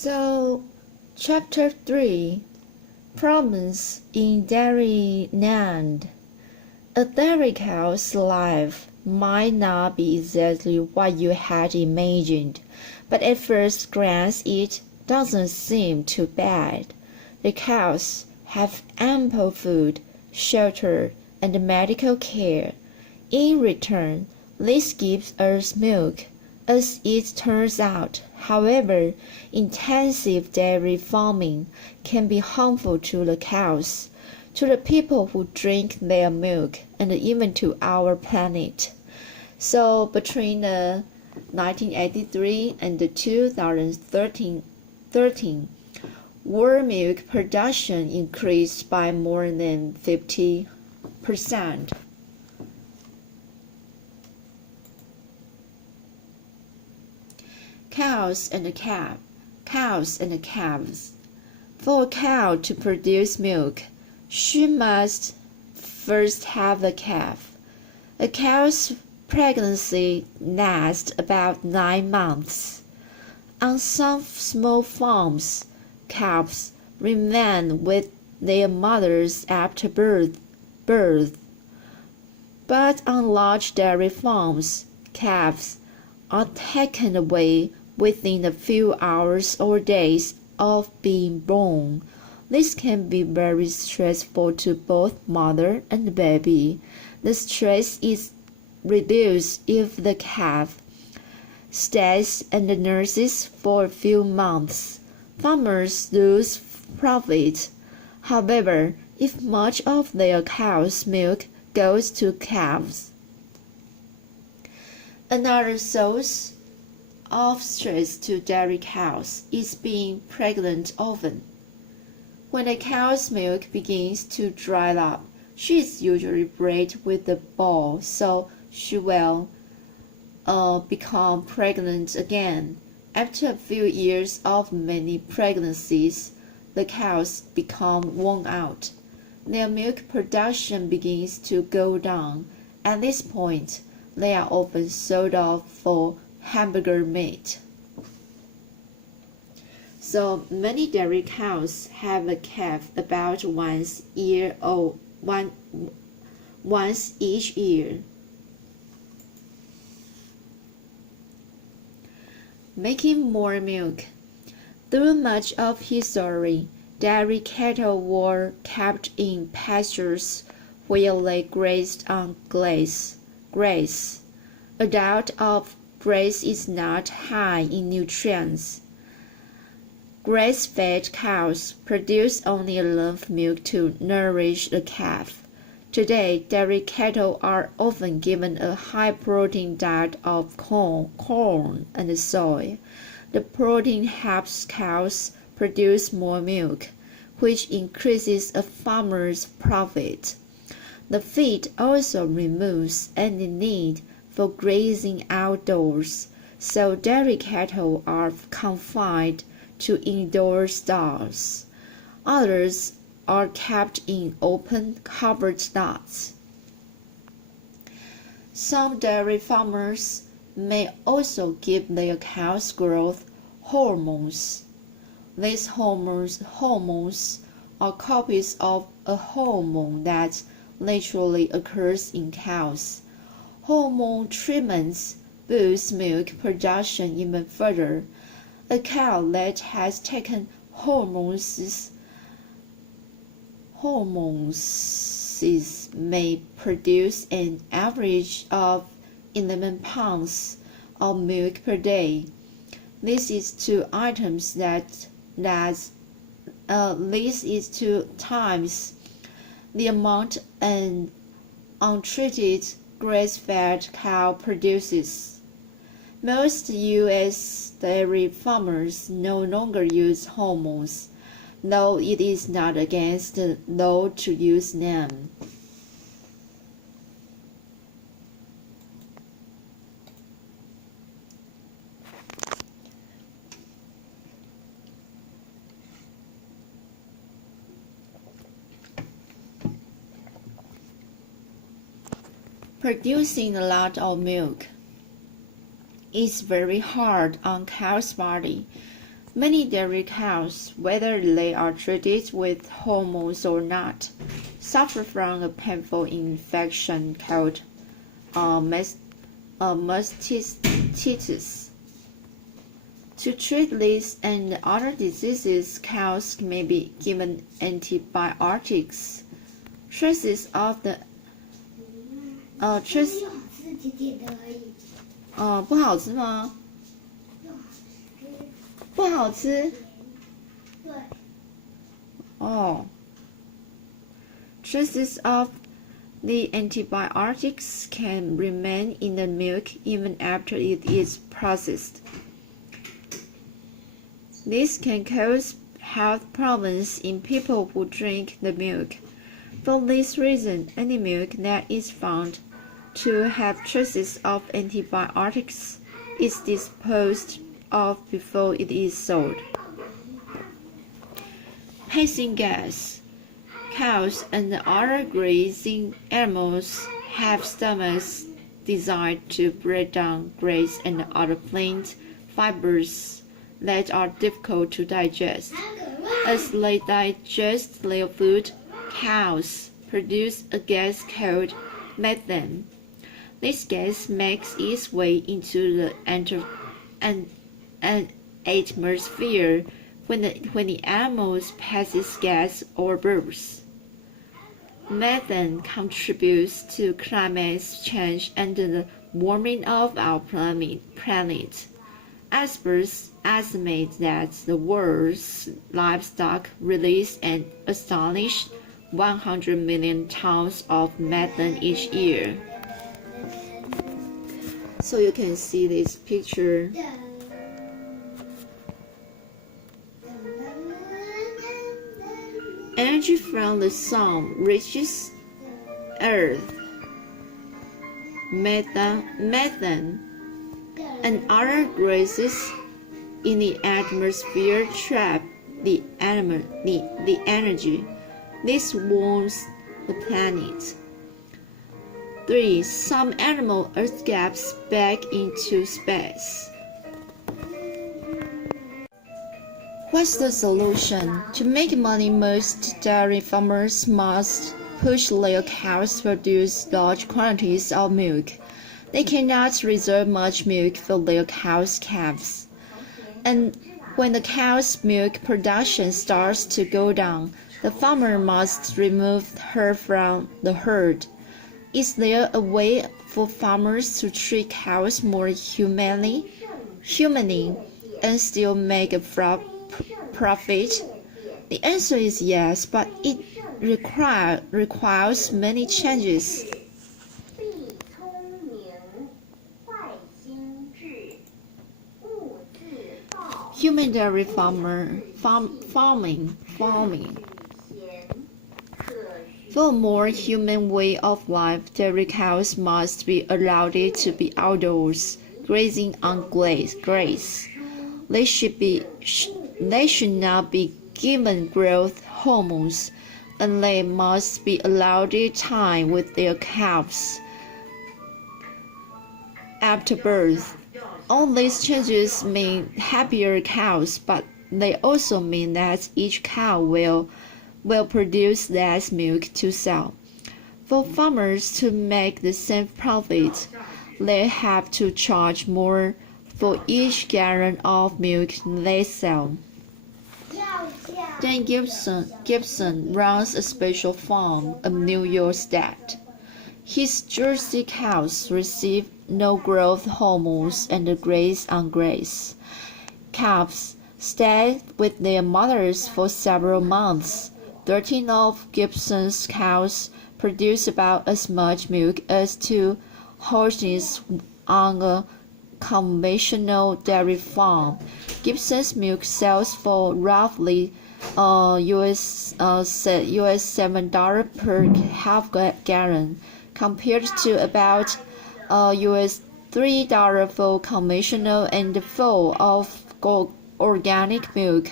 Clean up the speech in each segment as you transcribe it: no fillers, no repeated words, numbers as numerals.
So, Chapter 3 Problems in Dairyland. A dairy cow's life might not be exactly what you had imagined, but at first glance it doesn't seem too bad. The cows have ample food, shelter, and medical care. In return, this gives us milk. As it turns out, however, intensive dairy farming can be harmful to the cows, to the people who drink their milk, and even to our planet. So between the 1983 and the 2013, world milk production increased by more than 50%. Cows and calves. For a cow to produce milk, she must first have a calf. A cow's pregnancy lasts about 9 months. On some small farms, calves remain with their mothers after birth. But on large dairy farms, calves are taken away within a few hours or days of being born. This can be very stressful to both mother and baby. The stress is reduced if the calf stays and nurses for a few months. Farmers lose profit. However, if much of their cow's milk goes to calves, another source of stress to dairy cows is being pregnant often. When a cow's milk begins to dry up, she is usually bred with a bull, so she will become pregnant again. After a few years of many pregnancies, the cows become worn out. Their milk production begins to go down. At this point, they are often sold off for hamburger meat. So many dairy cows have a calf about once each year. Making more milk. Through much of history, dairy cattle were kept in pastures where they grazed on grass. A diet of grass is not high in nutrients. Grass-fed cows produce only enough milk to nourish the calf. Today, dairy cattle are often given a high-protein diet of corn and soy. The protein helps cows produce more milk, which increases a farmer's profit. The feed also removes any need for grazing outdoors, so dairy cattle are confined to indoor stalls. Others are kept in open, covered lots. Some dairy farmers may also give their cows growth hormones. These hormones are copies of a hormone that naturally occurs in cows. Hormone treatments boost milk production even further. A cow that has taken hormones may produce an average of 11 pounds of milk per day. This is 2 times the amount an untreated grass-fed cow produces. Most U.S. dairy farmers no longer use hormones, though it is not against the law to use them. Producing a lot of milk is very hard on cow's body. Many dairy cows, whether they are treated with hormones or not, suffer from a painful infection called mastitis. To treat this and other diseases, cows may be given antibiotics. Traces of the 不好吃吗？不好吃。对。哦。Traces of the antibiotics can remain in the milk even after it is processed. This can cause health problems in people who drink the milk. For this reason, any milk that is found to have traces of antibiotics is disposed of before it is sold. Passing gas. Cows and other grazing animals have stomachs designed to break down grass and other plant fibers that are difficult to digest. As they digest their food, cows produce a gas called methane. This gas makes its way into the atmosphere when the animals passes gas or burps. Methane contributes to climate change and the warming of our planet. Experts estimate that the world's livestock release an astonishing 100 million tons of methane each year. So you can see this picture. Energy from the sun reaches Earth. Methane and other gases in the atmosphere trap the energy. This warms the planet. 3. Some animal escapes back into space. What's the solution? To make money, most dairy farmers must push their cows to produce large quantities of milk. They cannot reserve much milk for their cows' calves. And when the cow's milk production starts to go down, the farmer must remove her from the herd. Is there a way for farmers to treat cows more humanely and still make a profit? The answer is yes, but it requires many changes. Human dairy farming. For a more human way of life, dairy cows must be allowed to be outdoors, grazing on grass. They should not be given growth hormones, and they must be allowed time with their calves after birth. All these changes mean happier cows, but they also mean that each cow will produce less milk to sell. For farmers to make the same profit, they have to charge more for each gallon of milk they sell. Dan Gibson runs a special farm in New York State. His Jersey cows receive no growth hormones and graze on grass. Calves stay with their mothers for several months. 13 of Gibson's cows produce about as much milk as 2 horses on a conventional dairy farm. Gibson's milk sells for roughly US $7 per half gallon, compared to about US $3 for conventional and $4 of organic milk.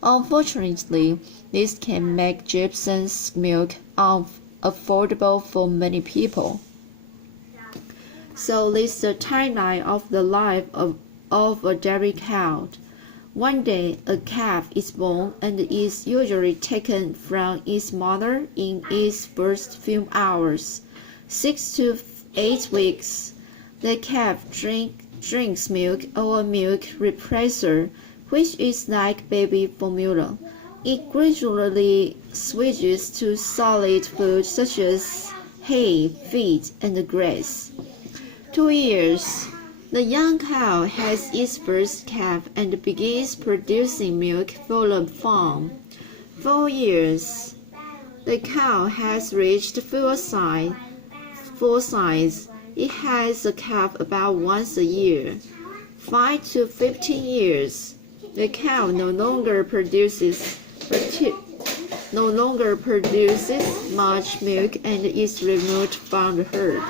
Unfortunately, this can make Gibson's milk unaffordable for many people. So this is the timeline of the life of a dairy cow. One day, a calf is born and is usually taken from its mother in its first few hours. 6 to 8 weeks, the calf drinks milk or a milk replacer, which is like baby formula. It gradually switches to solid food such as hay, feed, and grass. 2 years. The young cow has its first calf and begins producing milk for the farm. 4 years. The cow has reached full size. It has a calf about once a year. 5 to 15 years. The cow no longer produces much milk and is removed from the herd.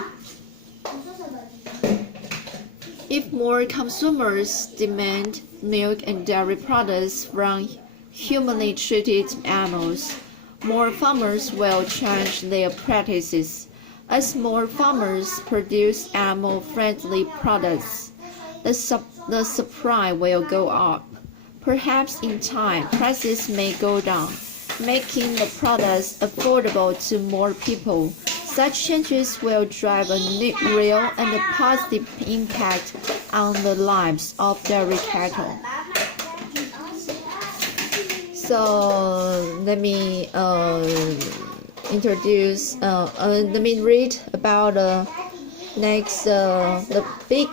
If more consumers demand milk and dairy products from humanly treated animals, more farmers will change their practices. As more farmers produce animal-friendly products, the supply will go up. Perhaps in time, prices may go down, making the products affordable to more people. Such changes will drive a real and positive impact on the lives of dairy cattle. So let me read about the big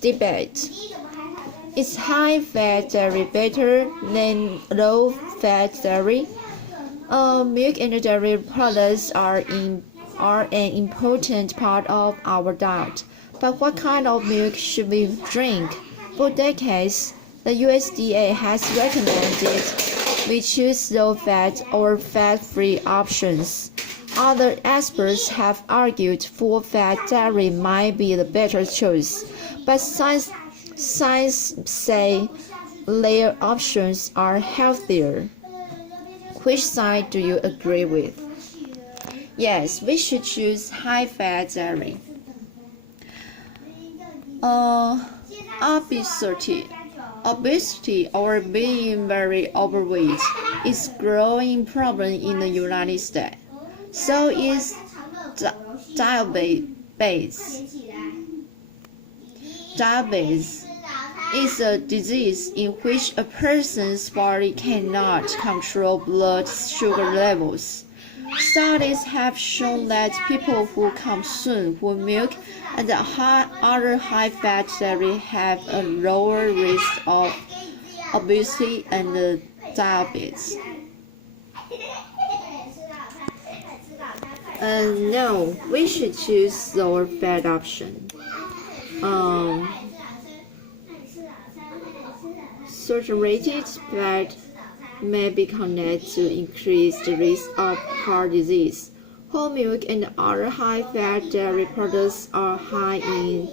debate. Is high-fat dairy better than low-fat dairy? Milk and dairy products are an important part of our diet. But what kind of milk should we drink? For decades, the USDA has recommended we choose low-fat or fat-free options. Other experts have argued full-fat dairy might be the better choice, but science say their options are healthier. Which side do you agree with? Yes, we should choose high-fat dairy. Obesity or being very overweight is a growing problem in the United States. So is diabetes. Diabetes is a disease in which a person's body cannot control blood sugar levels. Studies have shown that people who consume whole milk and other high-fat dairy have a lower risk of obesity and diabetes. No, we should choose lower-fat option. Saturated fat may be connected to increased risk of heart disease. Whole milk and other high-fat dairy products are high in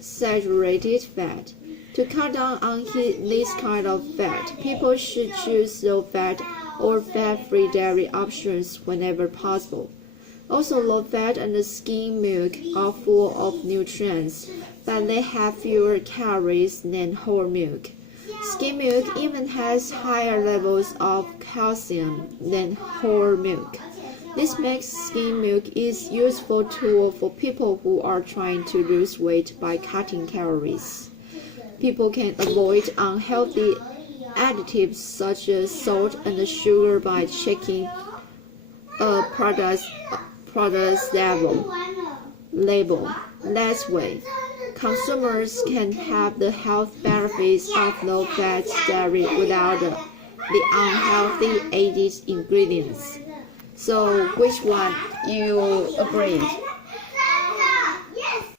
saturated fat. To cut down on this kind of fat, people should choose low-fat or fat-free dairy options whenever possible. Also, low-fat and skim milk are full of nutrients, but they have fewer calories than whole milk. Skim milk even has higher levels of calcium than whole milk. This makes skim milk a useful tool for people who are trying to lose weight by cutting calories. People can avoid unhealthy additives such as salt and sugar by checking a product's label. That way, consumers can have the health benefits of low-fat dairy without the unhealthy added ingredients. So, which one you agree?